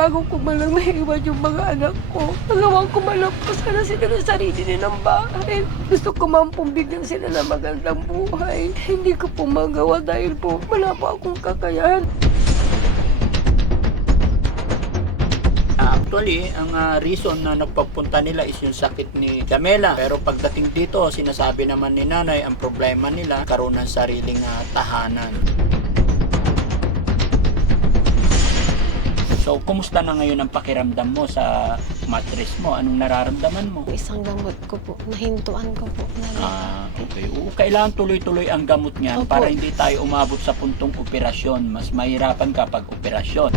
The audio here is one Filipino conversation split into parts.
Bago ko man lang maiwan yung mga anak ko, nagawa ko malapos na sila ng sarili nilang bahay. Gusto ko man pong bigyan sila ng magandang buhay. Hindi ko po magawa dahil po wala po akong kakayahan. Actually, ang reason na nagpapunta nila is yung sakit ni Jamela. Pero pagdating dito, sinasabi naman ni nanay, ang problema nila, karoon ng sariling tahanan. So, kumusta na ngayon ang pakiramdam mo sa mattress mo? Anong nararamdaman mo? Isang gamot ko po, nahintuan ko po. Okay. Oo, kailangan tuloy-tuloy ang gamot niyan Opo. para hindi tayo umabot sa puntong operasyon. Mas mahirapan kapag operasyon.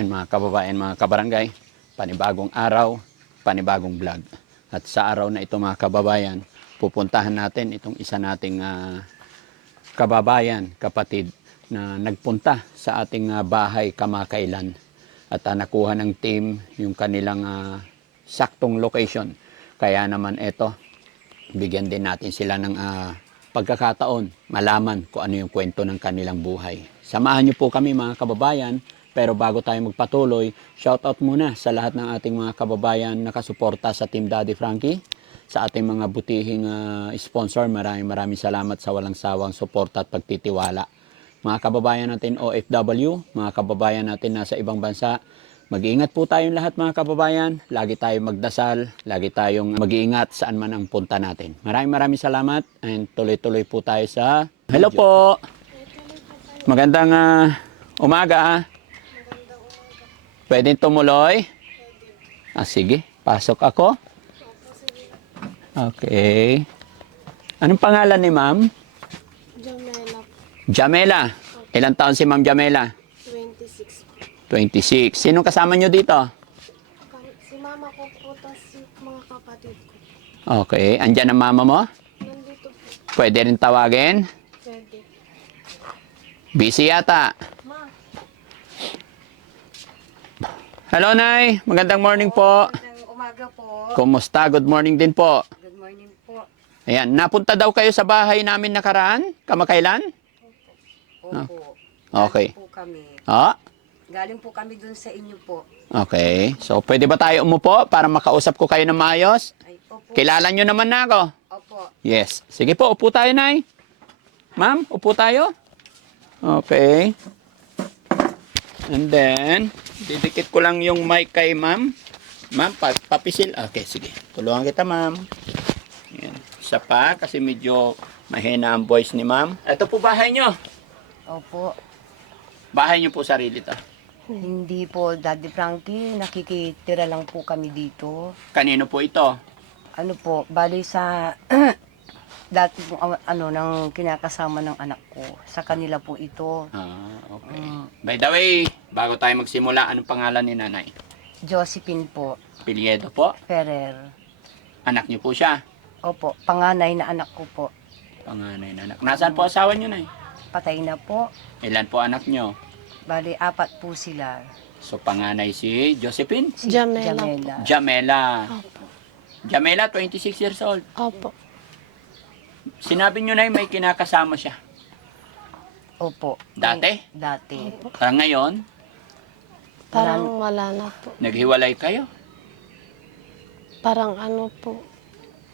Yan mga kababayan, mga kabarangay, panibagong araw, panibagong vlog. At sa araw na ito mga kababayan, pupuntahan natin itong isa nating kababayan, kapatid na nagpunta sa ating bahay kamakailan. At nakuha ng team yung kanilang saktong location. Kaya naman ito, bigyan din natin sila ng pagkakataon, malaman kung ano yung kwento ng kanilang buhay. Samahan niyo po kami mga kababayan. Pero bago tayo magpatuloy, shoutout muna sa lahat ng ating mga kababayan na nakasuporta sa Team Daddy Frankie, sa ating mga butihing sponsor. Maraming salamat sa walang sawang suporta at pagtitiwala. Mga kababayan natin OFW, mga kababayan natin nasa ibang bansa, mag-iingat po tayong lahat mga kababayan. Lagi tayong magdasal, lagi tayong mag-iingat saan man ang punta natin. Maraming salamat and tuloy-tuloy po tayo sa... Hello po! Magandang umaga. Pwede tumuloy? Sige. Pasok ako. Okay. Anong pangalan ni ma'am? Jamela, Jamela. Ilang taon si ma'am Jamela? 26. 26. Sino kasama nyo dito? Si mama ko po, tas si mga kapatid ko. Okay. Andyan ang mama mo? Nandito po. Pwede rin tawagin? Pwede. Busy yata. Ma. Hello, Nay. Magandang morning po. Magandang umaga po. Kumusta? Good morning din po. Good morning po. Ayan. Napunta daw kayo sa bahay namin nakaraan? Kamakailan? Opo. Okay. Galing po kami. Ah? Galing po kami dun sa inyo po. Okay. So, pwede ba tayo umupo para makausap ko kayo ng maayos? Ay, opo. Kilala nyo naman na ako. Opo. Yes. Sige po, upo tayo, Nay. Ma'am, upo tayo. Okay. And then, didikit ko lang yung mic kay ma'am. Ma'am, papisil. Okay, sige. Tulungan kita, ma'am. Yan. Isa pa, kasi medyo mahina ang voice ni ma'am. Ito po bahay nyo. Opo. Bahay nyo po sarili to. Hindi po, Daddy Frankie, nakikitira lang po kami dito. Kanino po ito? Ano po, bali sa dati po, ng kinakasama ng anak ko. Sa kanila po ito. Okay. Mm, By the way, bago tayo magsimula, anong pangalan ni nanay? Josephine po, Piliedo po. Ferrer. Anak niyo po siya. Opo, panganay na anak ko po. Panganay na anak. Nasaan po asawa niyo, nay? Patay na po. Ilan po anak niyo? Bali, 4 po sila. So, panganay si Josephine? Si Jamela. Jamela. Opo. Jamela, 26 years old. Opo. Sinabi niyo na may kinakasama siya. Opo. Dati? Dati. Ngayon, Parang wala na po. naghiwalay kayo. Parang ano po.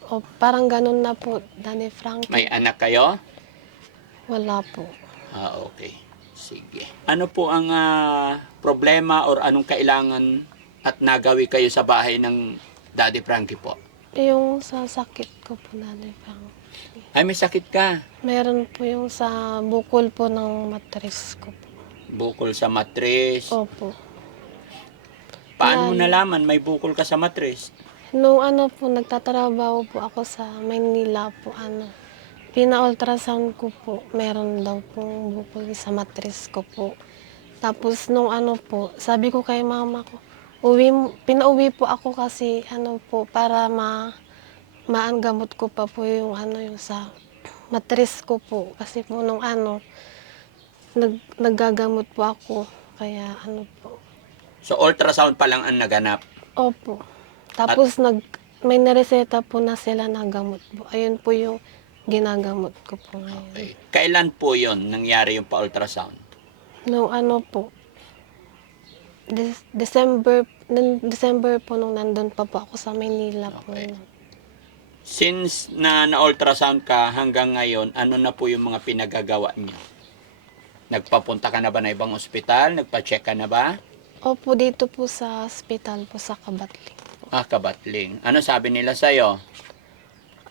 O, parang ganun na po, Danny Frank. May anak kayo? Wala po. Okay. Sige. Ano po ang problema or anong kailangan at nagawi kayo sa bahay ng Daddy Frankie po? Yung sa sakit ko po, Danny Frank. Ay, may sakit ka. Meron po yung sa bukol po ng mattress ko po. Bukol sa mattress. Opo. Paano mo nalaman may bukol ka sa mattress? Nung ano po, nagtatrabaho po ako sa Maynila po, pina-ultrasound ko po, meron daw pong bukol sa mattress ko po. Tapos nung ano po, sabi ko kay mama ko, pinauwi po ako kasi para maanggamot ko pa po yung yung sa mattress ko po. Kasi po nung naggagamot po ako, kaya ano po. So ultrasound pa lang ang naganap. Opo. Tapos may nareseta po na sila na gamot po. Ayun po yung ginagamot ko po ngayon. Okay. Kailan po yon nangyari yung pa-ultrasound? Nung ano po, December po nung nandun pa po ako sa Maynila po. Okay. Since na-ultrasound ka hanggang ngayon, ano na po yung mga pinagagawa niyo? Nagpapunta ka na ba na ibang ospital? Nagpa-check ka na ba? Opo, dito po sa hospital po sa Kabatling. Kabatling. Ano sabi nila sa'yo?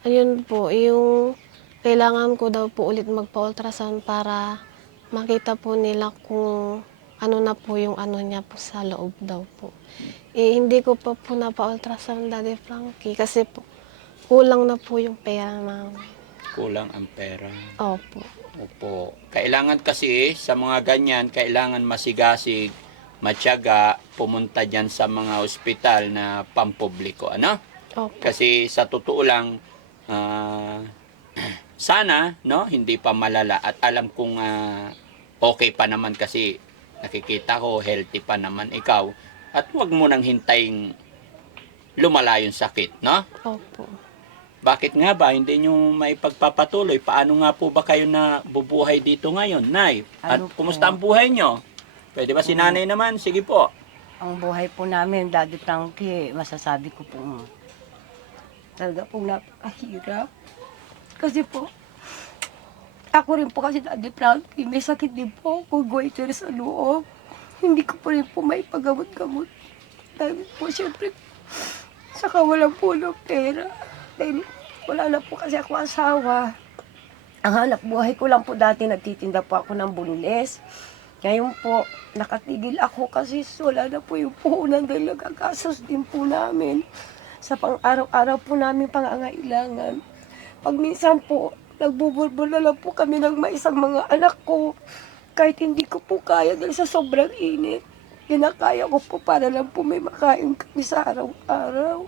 Ayun po, yung kailangan ko daw po ulit magpa-ultrasound para makita po nila kung ano na po yung ano niya po sa loob daw po. Hindi ko pa po napa-ultrasound, Daddy Frankie, kasi po kulang na po yung pera namin. Kulang ang pera. Opo. Opo. Kailangan kasi sa mga ganyan, kailangan masigasig, matyaga, pumunta dyan sa mga ospital na pampubliko. Ano? Opo. Kasi sa totoo lang, sana, no, hindi pa malala. At alam kong okay pa naman kasi nakikita ko, healthy pa naman ikaw. At huwag mo nang hintayin lumala yung sakit, no? Opo. Bakit nga ba hindi nyo may pagpapatuloy? Paano nga po ba kayo na bubuhay dito ngayon, Nay? At Ano po? kumusta ang buhay nyo? Pwede ba si Nanay naman? Sige po. Ang buhay po namin, Daddy Frankie, masasabi ko po, talaga pong napakahirap. Kasi po, ako rin po kasi, Daddy Frankie, may sakit din po ako, goiter sa loob. Hindi ko po rin po may paggamot-gamot. Dahil po, syempre, saka walang po ng pera. Dahil wala na po kasi ako asawa. Ang hanap buhay ko lang po dati, nagtitinda po ako ng bunles. Ngayon po, nakatigil ako kasi wala na po yung puhunan dahil nagagastos din po namin sa pang-araw-araw po namin pangangailangan. Pag minsan po, nagbubulbul na lang po kami ng maisang mga anak ko. Kahit hindi ko po kaya dahil sa sobrang init. Kinakaya ko po para lang po may makain kami sa araw-araw.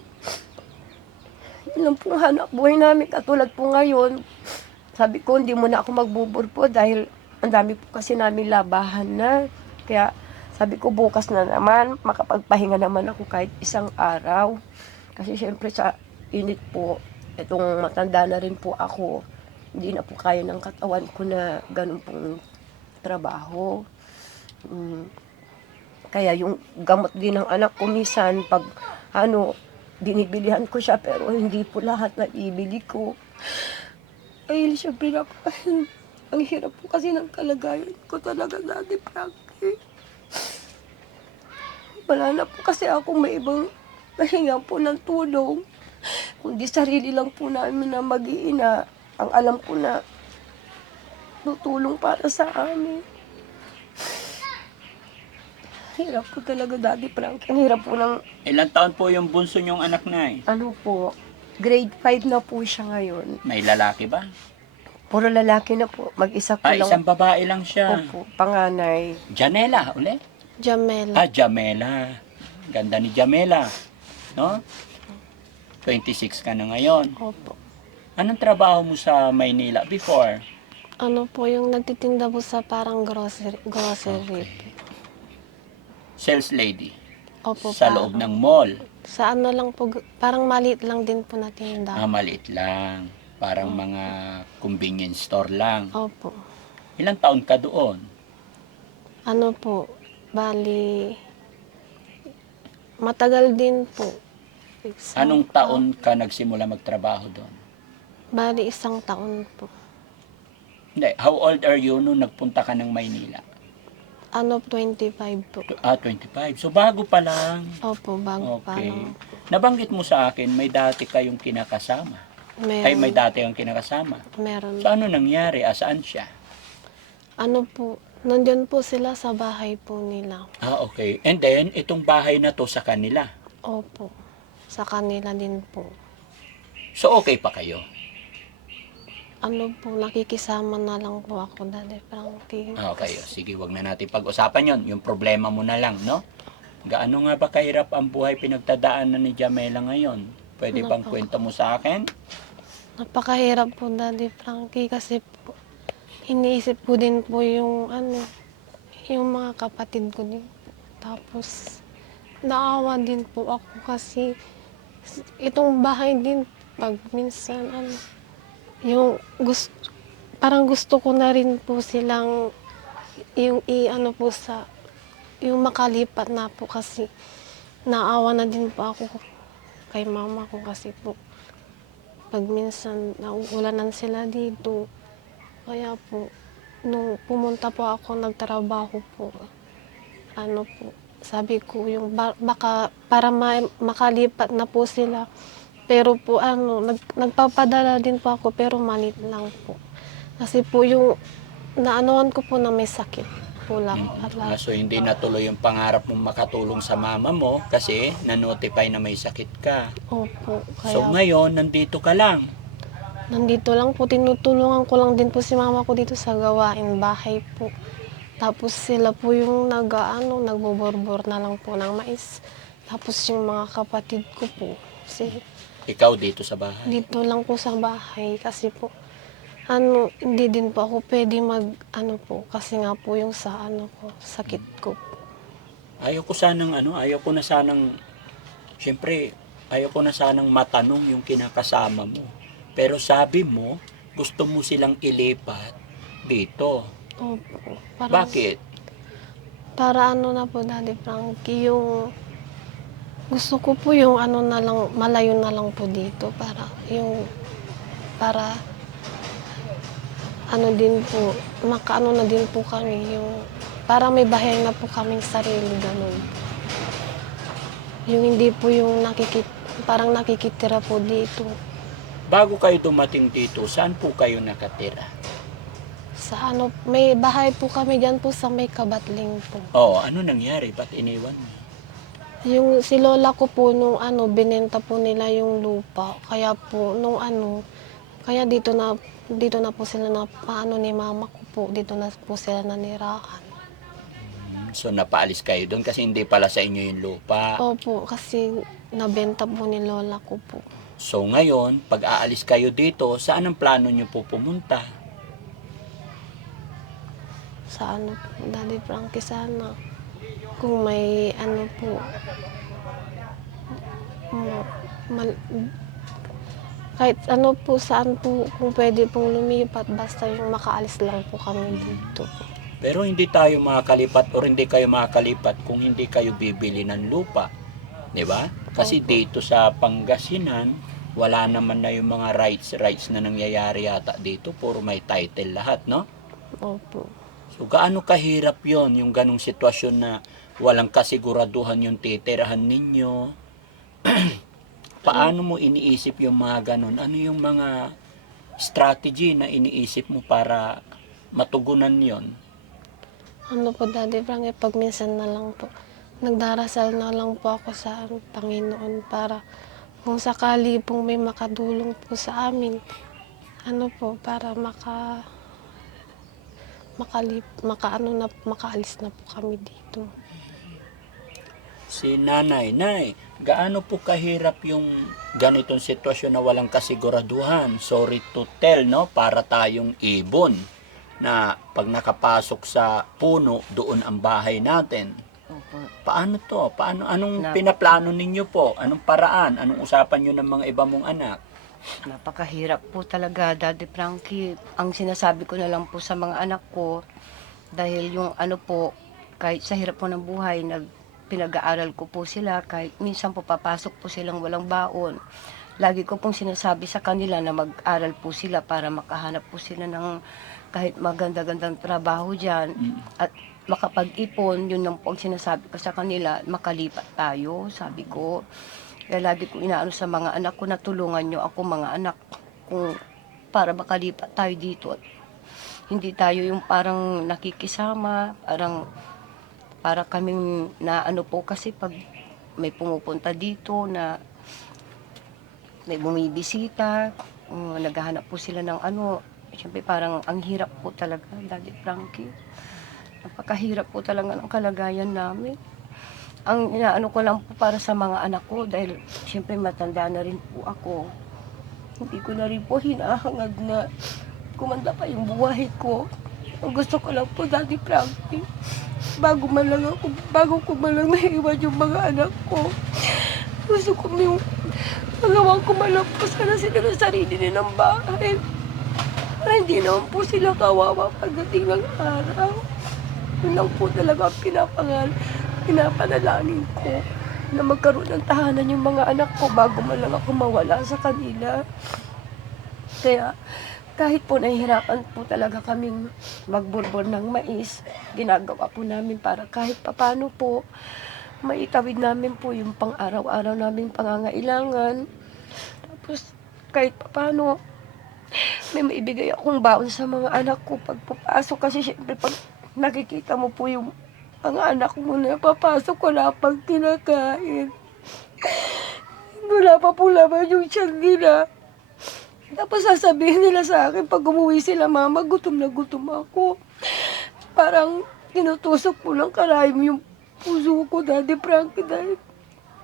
Yun lang po hanap buhay namin. Katulad po ngayon, sabi ko hindi mo na ako magbubur po dahil ang dami po kasi namin labahan na. Kaya sabi ko bukas na naman, makapagpahinga naman ako kahit isang araw. Kasi syempre sa init po, itong matanda na rin po ako, hindi na po kaya ng katawan ko na ganun pong trabaho. Kaya yung gamot din ng anak ko minsan, pag binibilihan ko siya pero hindi po lahat na ibili ko. Ay, syempre ang hirap po kasi ng kalagayan ko talaga, Daddy Frankie. Wala na po kasi ako may ibang nahinga po ng tulong. Kundi sarili lang po namin na mag-iina. Ang alam ko na tutulong para sa amin. Hirap po talaga, Daddy Frankie. Ang hirap po ng Ilang taon po yung bunso nyong anak, Nay? grade 5 na po siya ngayon. May lalaki ba? Puro lalaki na po. Mag-isa ko lang. Isang babae lang siya. Opo, panganay. Janela, uli? Jamela. Jamela. Ganda ni Jamela. No? 26 ka na ngayon. Opo. Anong trabaho mo sa Maynila before? Ano po yung nagtitinda po sa parang grocery. Okay. Sales lady. Opo, Sa parang- loob ng mall. Sa ano lang po, parang maliit lang din po na tinda. Maliit lang. Parang mga convenience store lang. Opo. Ilang taon ka doon? Ano po, bali, matagal din po. Anong taon ka nagsimula magtrabaho doon? Bali, 1 taon po. Hindi, how old are you nung nagpunta ka ng Maynila? 25 po. 25. So bago pa lang. Opo, bago pa Okay. lang. Nabanggit mo sa akin, may dati kayong kinakasama. Ay, may dati kang kinakasama. Meron. So ano nangyari? Asaan siya? Ano po, nandyan po sila sa bahay po nila. Okay. And then, itong bahay na to sa kanila. Opo, sa kanila din po. So okay pa kayo? Ano po, nakikisama na lang po ako, Daddy Frankie. Okay. Sige, wag na natin pag-usapan yon. Yung problema mo na lang, no? Gaano nga ba kahirap ang buhay pinagdadaanan ni Jamela ngayon? Pwede bang kwento mo sa akin? Napakahirap po, Daddy Frankie, kasi po, iniisip ko din po yung yung mga kapatid ko din po. Tapos naawa din po ako kasi itong bahay din pag minsan yung parang gusto ko na rin po silang yung i-ano po sa yung makalipat na po kasi naawa na din po ako kay mama ko kasi po pag minsan nauulanan sila dito. Kaya po nung pumunta po ako nagtrabaho po, ano po, sabi ko yung baka para makalipat na po sila. Pero po nagpapadala din po ako pero malit lang po. Kasi po yung naanoan ko po na may sakit po lang. So hindi natuloy yung pangarap mong makatulong sa mama mo kasi na-notify na may sakit ka. Opo, So kaya ngayon, nandito ka lang. nandito lang po, tinutulungan ko lang din po si mama ko dito sa gawain bahay po. Tapos sila po yung nagboborbor na lang po ng mais. Tapos yung mga kapatid ko po, Ikaw dito sa bahay. dito lang po sa bahay kasi po hindi din po ako pwede po kasi nga po yung sa sakit ko. Ayaw ko na sanang matanong yung kinakasama mo. Pero sabi mo, gusto mo silang ilipat dito. Opo. Bakit? Para na po, Daddy Frankie, yung gusto ko po yung na lang, malayo na lang po dito para din po, makaano na din po kami, yung para may bahay na po kaming sarili, ganun. Yung hindi po yung parang nakikitira po dito. Bago kayo dumating dito, saan po kayo nakatira? Sa may bahay po kami dyan po sa may Kabatling po. Ano nangyari? Ba't iniwan mo? Yung si lola ko po nung binenta po nila yung lupa. Kaya po kaya dito na po sila ni mama ko po. Dito na po sila nanirahan. So napaalis kayo doon kasi hindi pala sa inyo yung lupa. Opo, kasi nabenta po ni lola ko po. So ngayon, pag aalis kayo dito, saan ang plano nyo po pumunta? Sa Daddy Frankie, sana kung may po kahit po saan po kung pwede pong lumipat basta yung makaalis lang po kami dito. Pero hindi tayo makakalipat o hindi kayo makakalipat kung hindi kayo bibili ng lupa. Di ba? Kasi Opo. dito sa Pangasinan, wala naman na yung mga rights na nangyayari yata dito. Puro may title lahat, no? Opo. So gaano kahirap yon yung ganong sitwasyon na walang kasiguraduhan yung titirahan ninyo? Paano mo iniisip yung mga ganon? Ano yung mga strategy na iniisip mo para matugunan yon? Po, Daddy Frankie, pag minsan na lang po, nagdarasal na lang po ako sa Panginoon para kung sakali pong may makadulong po sa amin, para makaalis na po kami dito. Si Nay, gaano po kahirap yung ganitong sitwasyon na walang kasiguraduhan? Sorry to tell, no? Para tayong ibon na pag nakapasok sa puno, doon ang bahay natin. Opo. Paano to? Anong pinaplano ninyo po? Anong paraan? Anong usapan nyo ng mga iba mong anak? Napakahirap po talaga, Daddy Frankie. Ang sinasabi ko na lang po sa mga anak ko, dahil yung kahit sa hirap po ng buhay, pinag-aaral ko po sila, kahit minsan po papasok po silang walang baon. Lagi ko pong sinasabi sa kanila na mag-aral po sila para makahanap po sila ng kahit maganda-gandang trabaho dyan. At makapag-ipon, yun lang po ang sinasabi ko sa kanila, makalipat tayo, sabi ko. Kaya lagi ko inaano sa mga anak ko na tulungan nyo ako mga anak para makalipat tayo dito. At hindi tayo yung parang nakikisama, para kaming na po kasi pag may pumupunta dito na may bumibisita, naghahanap po sila ng siyempre parang ang hirap po talaga, Daddy Frankie. Napakahirap po talaga ng kalagayan namin. Ang inaano ko lang po para sa mga anak ko dahil siyempre matanda na rin po ako. Hindi ko na rin po hinahangad na kumanda pa yung buhay ko. Ang gusto ko lang po, Daddy Frankie, bago ko man lang naiwan yung mga anak ko. Gusto ko yung magawa ko man lang po sana sila ng sarili nilang bahay. Para hindi naman po sila kawawa pagdating ng araw. Yun lang po talaga ang pinapanalangin ko na magkaroon ng tahanan yung mga anak ko bago man lang ako mawala sa kanila. Kaya kahit po nahihirapan po talaga kaming magburbor ng mais, ginagawa po namin para kahit papano po maitawid namin po yung pang-araw-araw naming pangangailangan. Tapos kahit papano may maibigay akong baon sa mga anak ko pag papasok. Kasi syempre pag nakikita mo po yung mga anak mo na papasok, wala pang kinakain. Wala pa po laman yung tiyan nila. Tapos sasabihin nila sa akin pag umuwi sila, mama, gutom na gutom ako. Parang tinutusok po ng karayom yung puso ko, Daddy Frankie, dahil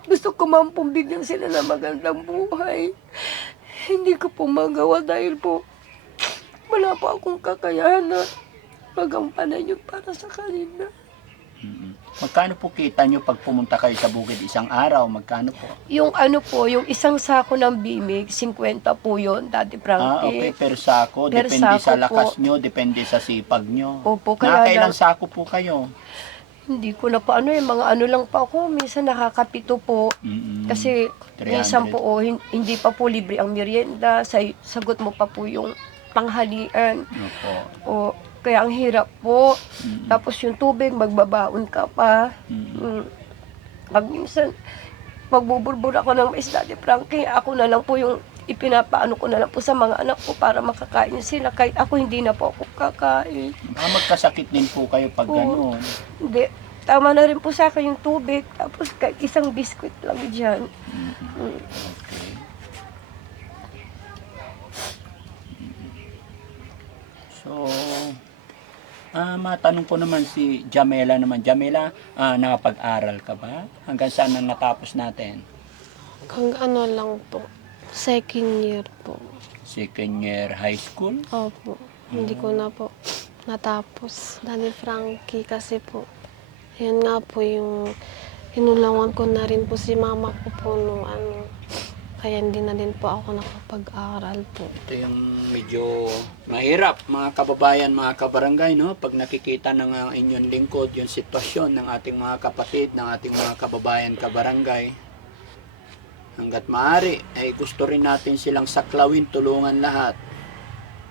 gusto ko man pong bigyan sila ng magandang buhay. Hindi ko po magawa dahil po wala po akong kakayahan na magampanan yun para sa kanila. Magkano po kita nyo pag pumunta kayo sa bukid isang araw? Magkano po? Yung ano po, yung isang sako ng bimig, 50 po yun, Daddy Frankie. Okay, per sako. Per Depende sako sa lakas po. nyo, depende sa sipag nyo. Opo, kaya Nakailang lang, sako po kayo? hindi ko na po mga ano lang pa ako, minsan nakakapito po. Kasi 300. minsan po, hindi pa po libre ang merienda, sagot mo pa po yung tanghalian. Opo. O, kaya ang hirap po. Tapos yung tubig, magbabaon ka pa. Pag minsan, pagbuburbur ako ng mais, Daddy Frankie, ako na lang po yung ipinapaano ko na lang po sa mga anak ko para makakain sila. Kahit ako hindi na po ako kakain. Magkasakit din po kayo pag Oo. gano'n. Hindi. Tama na rin po sa akin yung tubig. Tapos kahit isang biskwit lang dyan. Okay. So, matanong ko naman si Jamela naman. Jamela, nakapag-aral ka ba? Hanggang saan ang natapos natin? Kung ano lang po, second year po. Second year high school? Opo, hindi ko na po natapos. Daddy Frankie kasi po, yun nga po yung inulangan ko na rin po si mama ko po nung ano. Kaya hindi na din po ako nakapag-aral po. Ito yung medyo mahirap, mga kababayan, mga kabarangay, no? Pag nakikita ng inyong lingkod, yung sitwasyon ng ating mga kapatid, ng ating mga kababayan, kabarangay, hanggat maaari, ay gusto rin natin silang saklawin, tulungan lahat.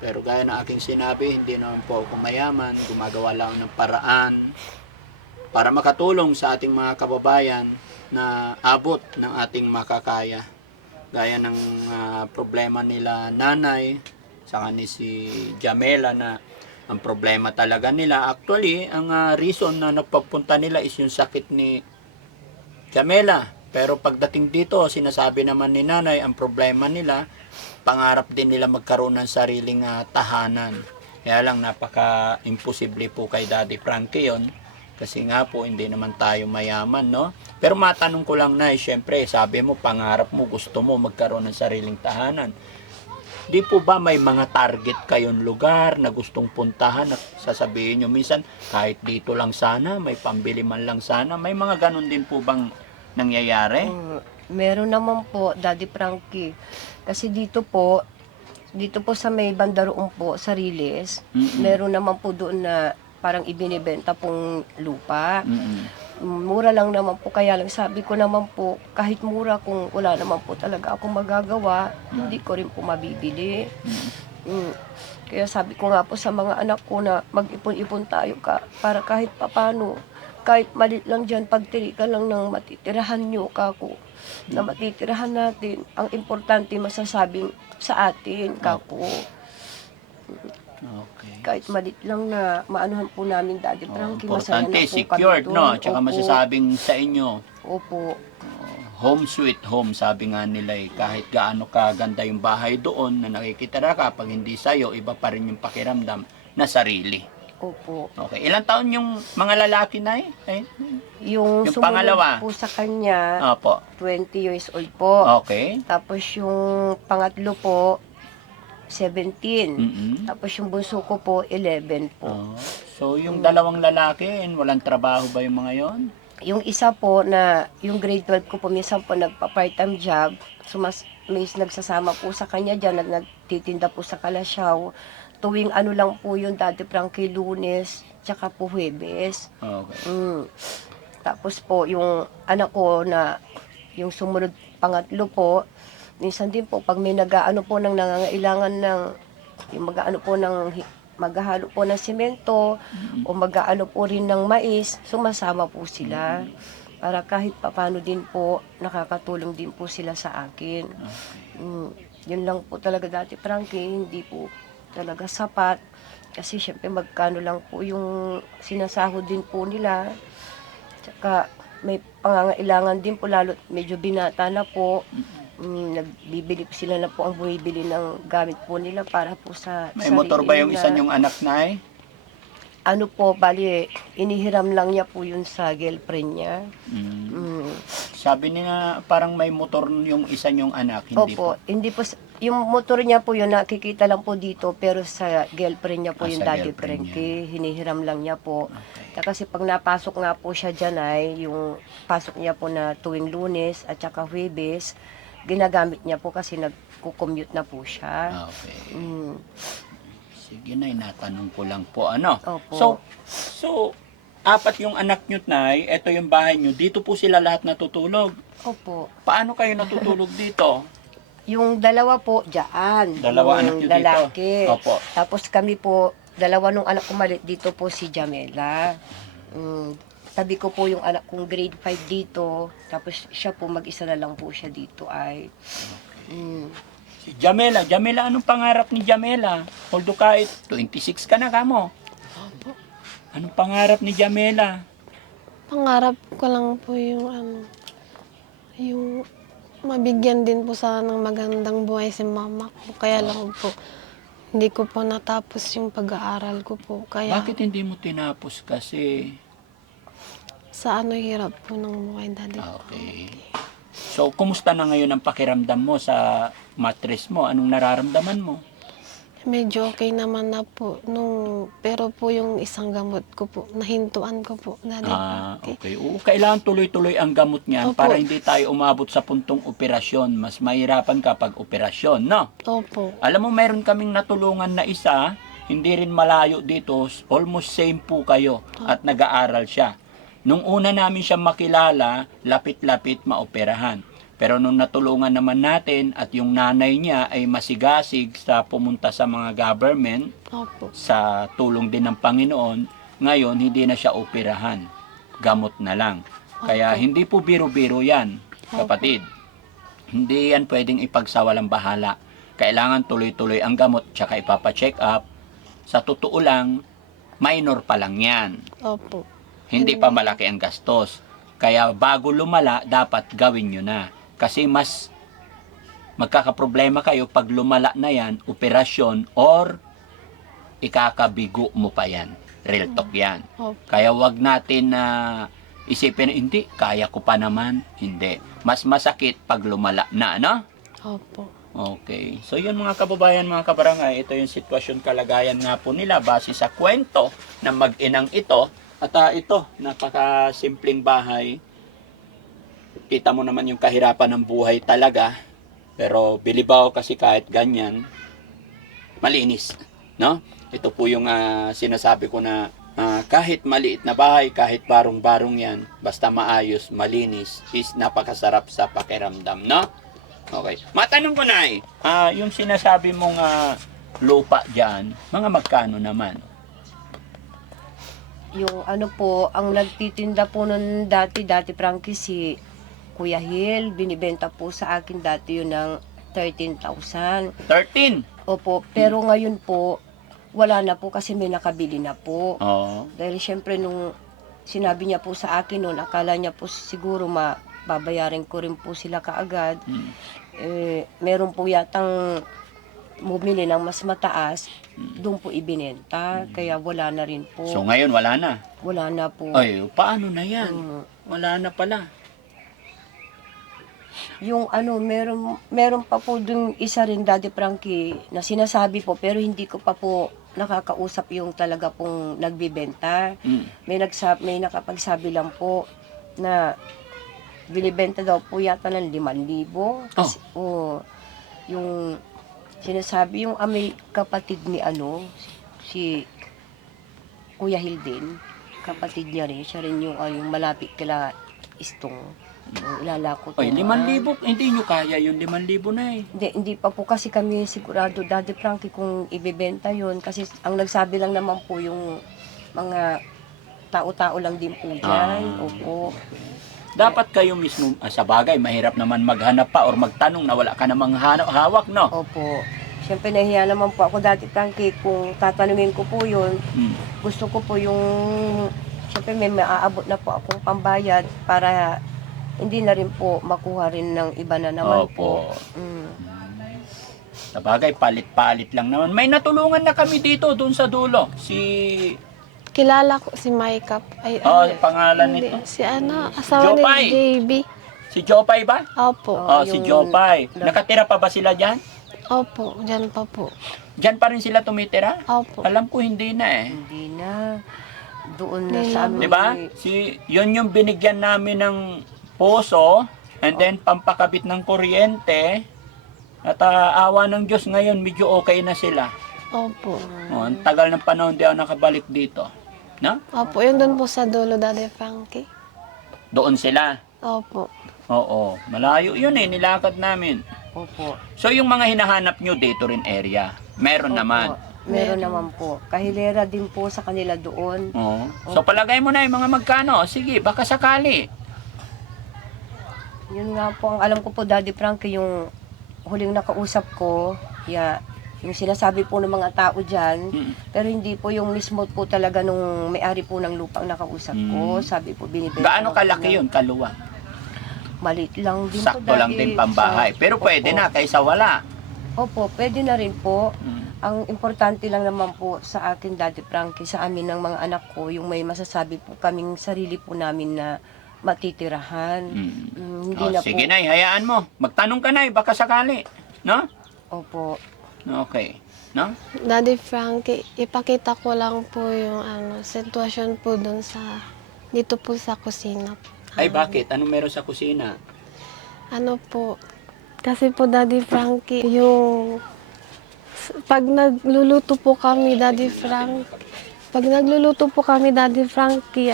Pero gaya ng aking sinabi, hindi naman po ako mayaman, gumagawa lang ng paraan para makatulong sa ating mga kababayan na abot ng ating makakaya. Gaya ng problema nila nanay, saka ni si Jamela na ang problema talaga nila. Actually, ang reason na nagpapunta nila is yung sakit ni Jamela. Pero pagdating dito, sinasabi naman ni nanay, ang problema nila, pangarap din nila magkaroon ng sariling tahanan. Kaya lang, napaka-imposible po kay Daddy Frankie yun. Kasi nga po, hindi naman tayo mayaman, no? Pero matanong ko lang na, syempre, sabi mo, pangarap mo, gusto mo magkaroon ng sariling tahanan. Di po ba may mga target kayong lugar na gustong puntahan na sasabihin nyo? Minsan, kahit dito lang sana, may pambili man lang sana. May mga ganun din po bang nangyayari? Meron naman po, Daddy Frankie. Kasi dito po sa may Bandaroong po, sa Riles, meron naman po doon na parang ibinibenta pong lupa. Mura lang naman po, kaya lang sabi ko naman po, kahit mura, kung wala naman po talaga akong magagawa, hindi ko rin po mabibili. Kaya sabi ko nga po sa mga anak ko na mag-ipon-ipon tayo para kahit papano, kahit malit lang dyan, pagtiri ka lang ng matitirahan nyo, kako, na matitirahan natin. Ang importante masasabing sa atin, kako. Okay. Kahit malit lang na maanuhan po namin, Daddy Frankie, masaya Importante, na po kami secured, doon. no? Tsaka Opo. masasabing sa inyo, Opo. home sweet home, sabi nga nila eh. Kahit gaano kaganda yung bahay doon na nakikitira ka, pag hindi sa'yo, iba pa rin yung pakiramdam na sarili. Opo. Okay. Ilang taon yung mga lalaki na eh? Yung Yung sumunod pangalawa? po sa kanya, Opo. 20 years old po. Okay. Tapos yung pangatlo po, 17. Mm-mm. Tapos yung bunso ko po, 11 po. Oh, So, yung dalawang lalaki, walang trabaho ba yung mga yon? Yung isa po na, yung grade 12 ko po, minsan po nagpa-part-time job. May nagsasama po sa kanya dyan, nagtitinda po sa Kalasyaw. Tuwing ano lang po yun, Daddy Frankie, Lunes, tsaka po Huwebes. Okay. Tapos po, yung anak ko na, yung sumunod pangatlo po, minsan din po, pag may nag-ano po ng nangangailangan ng, yung mag-ano po ng, maghahalo po ng simento, o mag-ano po rin ng mais, sumasama po sila. Para kahit papano din po, nakakatulong din po sila sa akin. Yun lang po talaga dati, Frankie, hindi po talaga sapat. Kasi syempre magkano lang po yung sinasahod din po nila. Tsaka may pangangailangan din po, lalo medyo binata na po. Nagbibili po sila na po ang bumibili ng gamit po nila para po sa May motor ba yung nila. isa niyong anak, Nay? Ano po, bali, inihiram lang niya po yun sa girlfriend niya. Sabi niya parang may motor yung isa niyong anak, hindi Opo, hindi po, yung motor niya po yun, nakikita lang po dito, pero sa girlfriend niya po yung sa Daddy girlfriend Frankie, hinihiram lang niya po. Kasi pag napasok nga po siya dyan ay, yung pasok niya po na tuwing Lunes at saka Huwebes, ginagamit niya po kasi nagko-commute na po siya. Okay. Mm. Sige, Nay, natanong ko lang po, ano? Opo. So, apat yung anak nyo, Nay, ito yung bahay nyo, dito po sila lahat natutulog. Opo. Paano kayo natutulog dito? Yung dalawa po, dyan. Dalawa anak yung nyo lalaki. dito? Opo. Tapos kami po, dalawa nung anak ko malit, dito po si Jamela. Tabi ko po yung anak kong grade 5 dito. Tapos siya po, mag-isa na lang po siya dito ay. Si Jamela, anong pangarap ni Jamela? Although kahit 26 ka na kamo. Anong pangarap ni Jamela? Pangarap ko lang po yung yung mabigyan din po sana ng magandang buhay si mama ko. Kaya lang po, hindi ko po natapos yung pag-aaral ko po. Kaya Bakit hindi mo tinapos kasi? sa hirap po ng buhay, Daddy. Okay. So, kumusta na ngayon ang pakiramdam mo sa mattress mo? Anong nararamdaman mo? Medyo okay naman na po. Pero po yung isang gamot ko po, nahintuan ko po, Daddy. Okay. Oo, kailangan tuloy-tuloy ang gamot niyan Opo. para hindi tayo umabot sa puntong operasyon. Mas mahirapan kapag operasyon, no? Opo. Alam mo, meron kaming natulungan na isa, hindi rin malayo dito, almost same po kayo, at nag-aaral siya. Nung una namin siya makilala, lapit-lapit maoperahan. Pero nung natulungan naman natin at yung nanay niya ay masigasig sa pumunta sa mga government, Opo. sa tulong din ng Panginoon, ngayon hindi na siya operahan. Gamot na lang. Kaya hindi po biro-biro yan, kapatid. Hindi yan pwedeng ipagsawalang bahala. Kailangan tuloy-tuloy ang gamot tsaka ipapacheck up. Sa totoo lang, minor pa lang yan. Opo. Hindi pa malaki ang gastos. Kaya bago lumala, dapat gawin nyo na. Kasi mas magkakaproblema kayo pag lumala na yan, operasyon, or ikakabigo mo pa yan. Real talk yan. Opo. Kaya wag natin na isipin, hindi, kaya ko pa naman. Hindi. Mas masakit pag lumala na, no? Opo. Okay. So yun mga kababayan, mga kabarangay, ito yung sitwasyon kalagayan nga po nila base sa kwento ng mag-inang ito. At ito, napaka-simpleng bahay. Kita mo naman yung kahirapan ng buhay talaga. Pero bilibaw kasi kahit ganyan, malinis. No? Ito po yung sinasabi ko na kahit maliit na bahay, kahit barong-barong yan, basta maayos, malinis, is napakasarap sa pakiramdam. No? Okay. Matanong ko na yung sinasabi mong lupa dyan, mga magkano naman? Yung ano po, ang nagtitinda po nun dati Frankie, si Kuya Hill, binibenta po sa akin dati yun ng 13,000. 13? Opo, pero ngayon po, wala na po kasi may nakabili na po. Oo. Dahil syempre nung sinabi niya po sa akin noon, akala niya po siguro babayarin ko rin po sila kaagad. Meron po yatang bumili ng mas mataas, doon po ibinenta. Kaya wala na rin po. So ngayon wala na. Wala na po. Ay, paano na yan? Wala na pala. Yung ano, meron pa po dun isa rin, Daddy Frankie, na sinasabi po, pero hindi ko pa po nakakausap yung talaga pong nagbibenta. Mm. May nakapagsabi lang po na binibenta daw po yata ng 5,000. Kasi, yung sinasabi, yung may kapatid ni si Kuya Hilden, kapatid niya rin, siya rin yung malapit kila Istong. Ilalako to. Oy, 5,000, hindi nyo kaya yung 5,000 na eh. Hindi pa po kasi kami sigurado, Daddy Frankie, kung ibebenta yun. Kasi ang nagsabi lang naman po yung mga tao-tao lang din po dyan. Opo. Dapat kayo mismo, sa bagay, mahirap naman maghanap pa or magtanong na wala ka namang hawak, no? Opo. Siyempre, nahiya naman po ako, Daddy Frankie, kung tatanungin ko po yun. Gusto ko po yung, siyempre may maaabot na po akong pambayad para hindi na rin po makuha rin ng iba na naman po. Sa bagay, palit-palit lang naman. May natulungan na kami dito, doon sa dulo. Kilala ko si Maikap. Ay, Pangalan hindi. nito? Si asawa Jopay. ni JB. Si Jopay ba? Opo. Si Jopay. Nakatira pa ba sila dyan? Opo, dyan pa po. Dyan pa rin sila tumitira? Opo. Alam ko hindi na eh. Hindi na. Doon na Hindi sa na. amin. Di ba? Yun yung binigyan namin ng poso and then pampakabit ng kuryente at awa ng Diyos ngayon medyo okay na sila. Opo. Ang tagal ng panahon di ako nakabalik dito. No? Opo, yun doon po sa dulo, Daddy Frankie. Doon sila. Opo. Oo. Malayo yun eh. Nilakad namin. Opo. So yung mga hinahanap nyo dito rin area, meron Opo. naman. Meron naman po. Kahilera din po sa kanila doon. Oo. So palagay mo na yung mga magkano. Sige, baka sakali. Yun nga po, ang alam ko po, Daddy Frankie, yung huling nakausap ko, yung sinasabi po ng mga tao dyan, pero hindi po yung mismo po talaga nung may-ari po ng lupang nakausap ko. Sabi po, binibenta. Gaano kalaki yun, kaluwang? Malit lang din po, Sakto lang Daddy. din pambahay. Pero pwede Opo. na kaysa wala. Opo, pwede na rin po. Mm. Ang importante lang naman po sa akin, Daddy Frankie, sa amin ng mga anak ko, yung may masasabi po kaming sarili po namin na matitirahan. Hindi na Sige po. na, hayaan mo. Magtanong ka na, baka sakali. No? Opo. Okay. No? Daddy Frankie, ipakita ko lang po yung sitwasyon po doon dito po sa kusina. Ay, bakit? Anong meron sa kusina? Ano po, kasi po Daddy Frankie, pag nagluluto po kami, Daddy Frankie,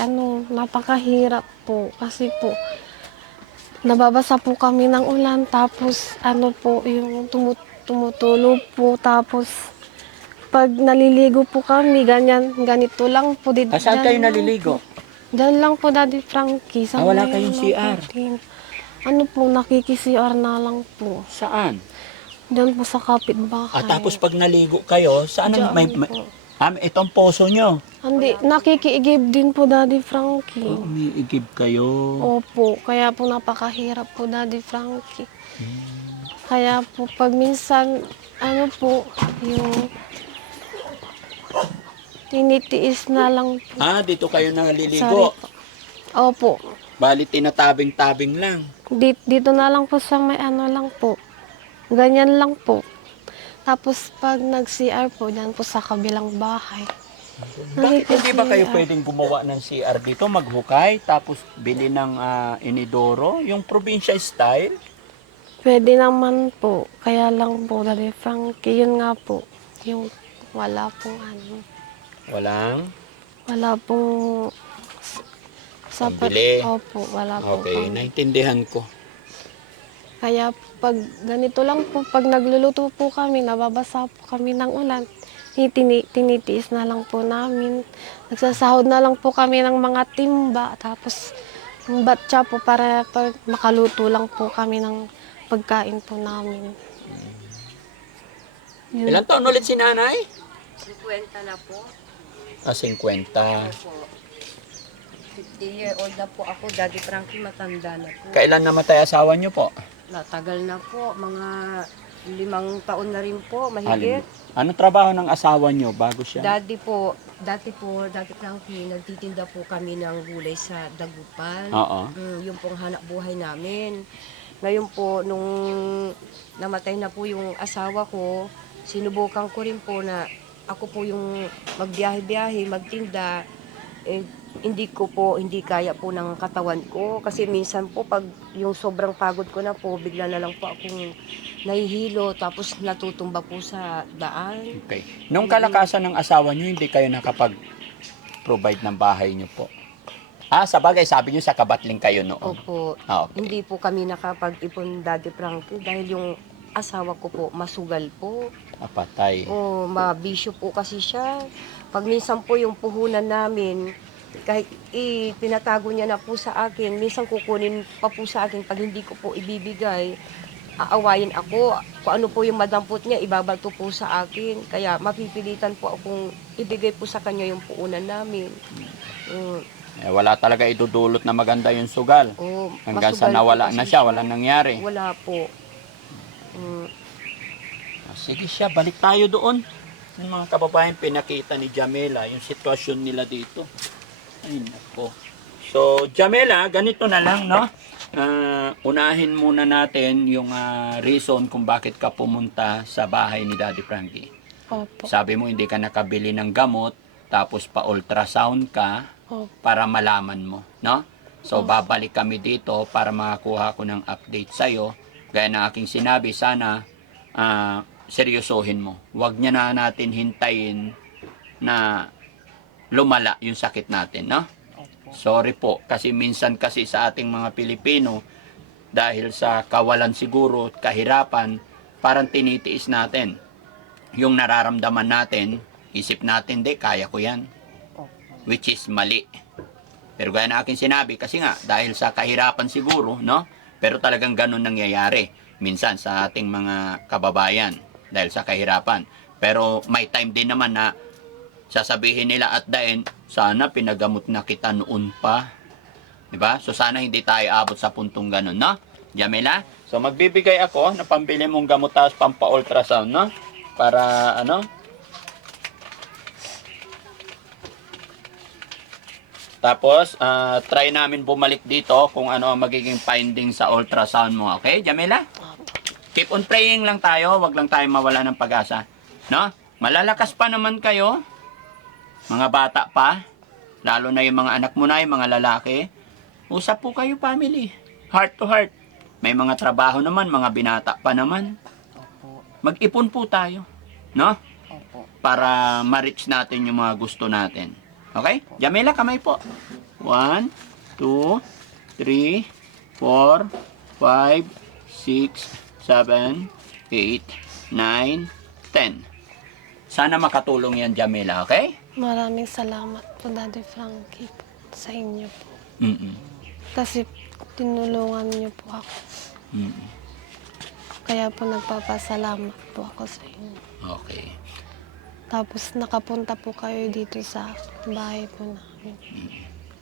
napakahirap po. Kasi po, nababasa po kami ng ulan, tapos yung tumutulo po, tapos pag naliligo po kami, ganito lang po. Saan kayo naliligo? Diyan lang po, Daddy Frankie. Wala may kayong CR? Nakiki-CR na lang po. Saan? Diyan po sa kapitbahay. Tapos pag naligo kayo, saan Diyan po. itong poso nyo? Hindi, nakikiigib din po, Daddy Frankie. Umiigib kayo. Opo, kaya po napakahirap po, Daddy Frankie. Kaya po, pag minsan, yung tinitiis na lang po. Dito kayo naliligo. Sorry po. Opo, Bali, tinatabing-tabing lang. dito na lang po sa may lang po. Ganyan lang po. Tapos pag nag-CR po, dyan po sa kabilang bahay. Bakit hindi ba kayo Nakiki-CR. pwedeng gumawa ng CR dito, maghukay, tapos bili ng inidoro, yung probinsya style? Pwede naman po. Kaya lang po, Daddy Frankie, yun nga po. Yung wala pong wala pong Pambili. Opo, wala pong Okay, naintindihan ko. Kaya pag ganito lang po, pag nagluluto po kami, nababasa po kami ng ulan, tinitiis na lang po namin. Nagsasahod na lang po kami ng mga timba, tapos yung batya po para pag makaluto lang po kami ng pagkain po namin. Yun. Ilan taon ulit si nanay? 50 na po. 50. 50-year-old na po ako, Daddy Frankie, matanda na po. Kailan namatay asawa niyo po? Natagal na po, mga 5 taon na rin po, mahigit. Anong trabaho ng asawa niyo bago siya? Dati po, Daddy Frankie, nagtitinda po kami ng gulay sa Dagupan. Oo. Yung pong hanap buhay namin. Ngayon po, nung namatay na po yung asawa ko, sinubukan ko rin po na ako po yung magbiyahe-biyahe, magtinda. Eh, hindi kaya po ng katawan ko. Kasi minsan po, pag yung sobrang pagod ko na po, bigla na lang po akong nahihilo, tapos natutumba po sa daan. Okay. Nung kalakasan ng asawa nyo, hindi kayo nakapag-provide ng bahay nyo po? Sa bagay, sabi nyo sa Kabatling kayo noon. Opo. Okay. Hindi po kami nakapag-ipon, Daddy Frankie, dahil yung asawa ko po, masugal po. Patay. O, mabisyo po kasi siya. Pag minsan po yung puhunan namin, kahit pinatago niya na po sa akin, minsan kukunin pa po sa akin pag hindi ko po ibibigay, aawayin ako. Kung ano po yung madampot niya, ibabato po sa akin. Kaya mapipilitan po akong ibigay po sa kanya yung puhunan namin. Wala talaga idudulot na maganda yung sugal. Hanggang sa masugal po nawala kasi na siya, wala nangyari. Wala po. Sige siya, balik tayo doon. Yung mga kababayan, pinakita ni Jamela yung sitwasyon nila dito. Ay, nako. So, Jamela, ganito na lang, no? Unahin muna natin yung reason kung bakit ka pumunta sa bahay ni Daddy Frankie. Opo. Sabi mo, hindi ka nakabili ng gamot, tapos pa-ultrasound ka Opo. para malaman mo, no? So, babalik kami dito para makakuha ko ng update sa'yo. Gaya ng aking sinabi, sana seryosohin mo. Huwag niya na natin hintayin na lumala yung sakit natin, no? Sorry po, kasi minsan kasi sa ating mga Pilipino, dahil sa kawalan siguro at kahirapan, parang tinitiis natin. Yung nararamdaman natin, isip natin, kaya ko yan. Which is mali. Pero gaya na aking sinabi, kasi nga, dahil sa kahirapan siguro, no? Pero talagang ganun nangyayari. Minsan sa ating mga kababayan, dahil sa kahirapan. Pero may time din naman na sasabihin nila at dahil, sana pinagamot na kita noon pa. Diba? So sana hindi tayo abot sa puntong ganun, no? Jamela? So magbibigay ako na pambili mong gamot tapos pampa-ultrasound, no? Para Tapos, try namin bumalik dito kung ano ang magiging finding sa ultrasound mo. Okay, Jamela? Keep on praying lang tayo. Wag lang tayo mawala ng pag-asa. No? Malalakas pa naman kayo. Mga bata pa. Lalo na yung mga anak mo na, yung mga lalaki. Usap po kayo, family. Heart to heart. May mga trabaho naman, mga binata pa naman. Mag-ipon po tayo. No? Para ma-reach natin yung mga gusto natin. Okay? Jamela, kamay po. 1, 2, 3, 4, 5, 6, 7, 8, 9, 10. Sana makatulong yan, Jamela, okay? Maraming salamat po, Daddy Frankie, po, sa inyo po. Mm-mm. Kasi tinulungan niyo po ako. Mm-mm. Kaya po nagpapasalamat po ako sa inyo. Okay. Tapos nakapunta po kayo dito sa bahay po namin.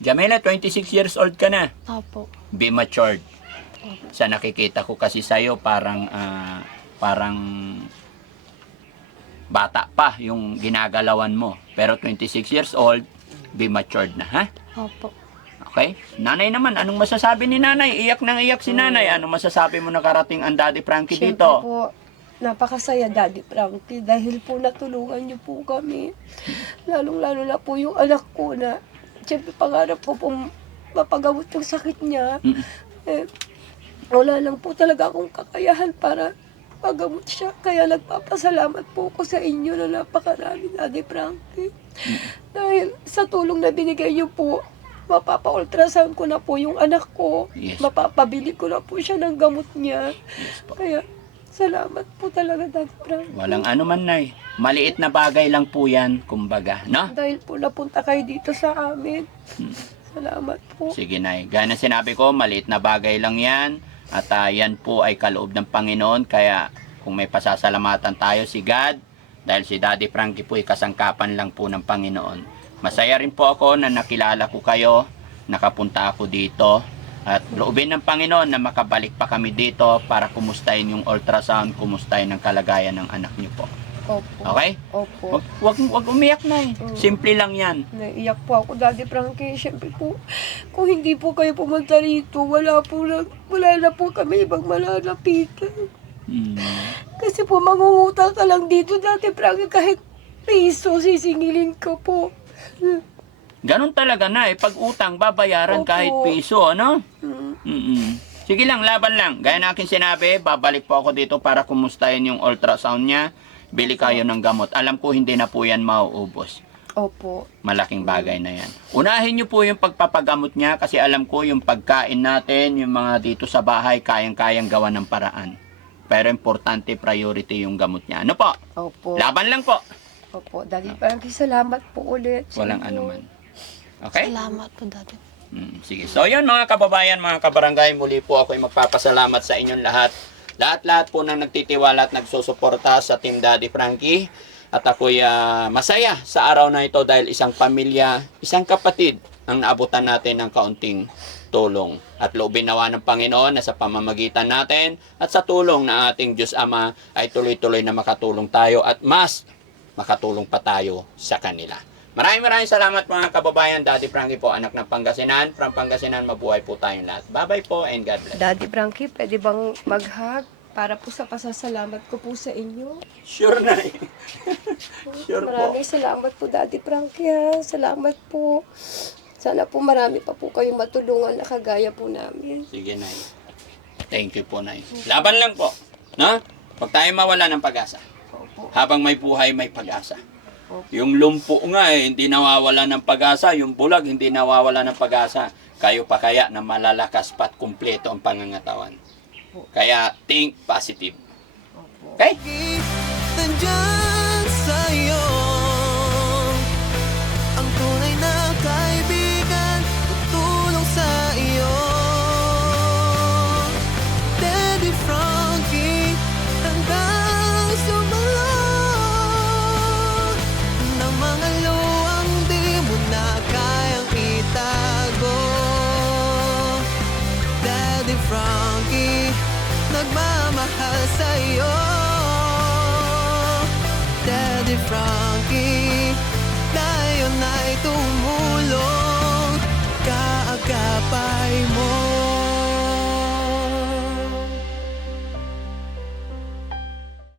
Jamela, 26 years old ka na. Opo. Be matured. Sa nakikita ko kasi sa'yo, parang bata pa yung ginagalawan mo. Pero 26 years old, be matured na, ha? Opo. Okay? Nanay naman, anong masasabi ni nanay? Iyak nang iyak si nanay. Anong masasabi mo nakarating ang Daddy Frankie Siyempre dito? po, napakasaya, Daddy Frankie, dahil po natulungan niyo po kami. Lalong-lalo na po yung anak ko na, siyempre pangarap ko pong mapagamot yung sakit niya. Wala lang po talaga akong kakayahan para magamot siya. Kaya nagpapasalamat po ko sa inyo na napakarami, Daddy Frankie. Dahil sa tulong na binigay niyo po, mapapa-ultrasound ko na po yung anak ko. Yes. Mapapabili ko na po siya ng gamot niya. Yes po. Kaya, salamat po talaga, Daddy Frankie. Walang anuman, nay. Maliit na bagay lang po yan, kumbaga, no? Dahil po napunta kayo dito sa amin. Salamat po. Sige, nay. Gaya na sinabi ko, maliit na bagay lang yan. At yan po ay kaloob ng Panginoon. Kaya kung may pasasalamatan tayo si God, dahil si Daddy Frankie po ay kasangkapan lang po ng Panginoon. Masaya rin po ako na nakilala ko kayo, nakapunta ako dito. At loobin ng Panginoon na makabalik pa kami dito para kumustahin yung ultrasound, kumustahin ang kalagayan ng anak niyo po. Opo. Okay? Opo. Wag umiyak na eh. Simple lang yan. Naiiyak po ako, Daddy Frankie. Siyempre po, kung hindi po kayo pumunta rito, wala na po kami ibang malalapitan. Hmm. Kasi po, mangungutang ka lang dito, Daddy Frankie, kahit piso, sisingilin ka po. Ganun talaga na eh. Pag utang, babayaran Opo. kahit piso, ano? Mm. Mm-mm. Sige lang, laban lang. Gaya na akin sinabi, babalik po ako dito para kumustahin yung ultrasound niya. Bili kayo ng gamot. Alam ko hindi na po yan mauubos. Opo. Malaking bagay na yan. Unahin niyo po yung pagpapagamot niya kasi alam ko yung pagkain natin, yung mga dito sa bahay, kayang-kayang gawa ng paraan. Pero importante, priority yung gamot niya. Ano po? Opo. Laban lang po. Opo, Daddy Frankie, salamat po ulit. Walang Sige. anuman. Okay? Salamat po, Daddy. Sige. So yun mga kababayan, mga kabarangay, muli po ako ay magpapasalamat sa inyong lahat. Lahat-lahat po na nagtitiwala at nagsusuporta sa Team Daddy Frankie. At ako'y masaya sa araw na ito dahil isang pamilya, isang kapatid ang naabutan natin ng kaunting tulong. At loobin nawa ng Panginoon na sa pamamagitan natin at sa tulong na ating Diyos Ama ay tuloy-tuloy na makatulong tayo at mas makatulong pa tayo sa kanila. Maraming salamat mga kababayan. Daddy Frankie po, anak ng Pangasinan. From Pangasinan, mabuhay po tayong lahat. Bye-bye po and God bless. Daddy Frankie, pwede bang mag-hug para po sa pasasalamat ko po sa inyo? Sure na eh. Sure po. Maraming salamat po, Daddy Frankie, ha. Salamat po. Sana po marami pa po kayong matulungan na kagaya po namin. Sige, Nay. Thank you po, Nay. Laban lang po. No? Huwag tayo mawala ng pag-asa. Habang may buhay, may pag-asa. Yung lumpo nga eh, hindi nawawala ng pag-asa. Yung bulag, hindi nawawala ng pag-asa. Kayo pa kaya na malalakas pa at kumpleto ang pangangatawan. Kaya, think positive. Okay? Nandyan sa'yo ang tunay na kaibigan, tutulong sa iyo. Daddy Frankie, handang sumalot ng mga luwang di mo na kayang itago. Daddy Frankie, nagmamahal sa'yo. Daddy Frankie, tayo na'y tumulong.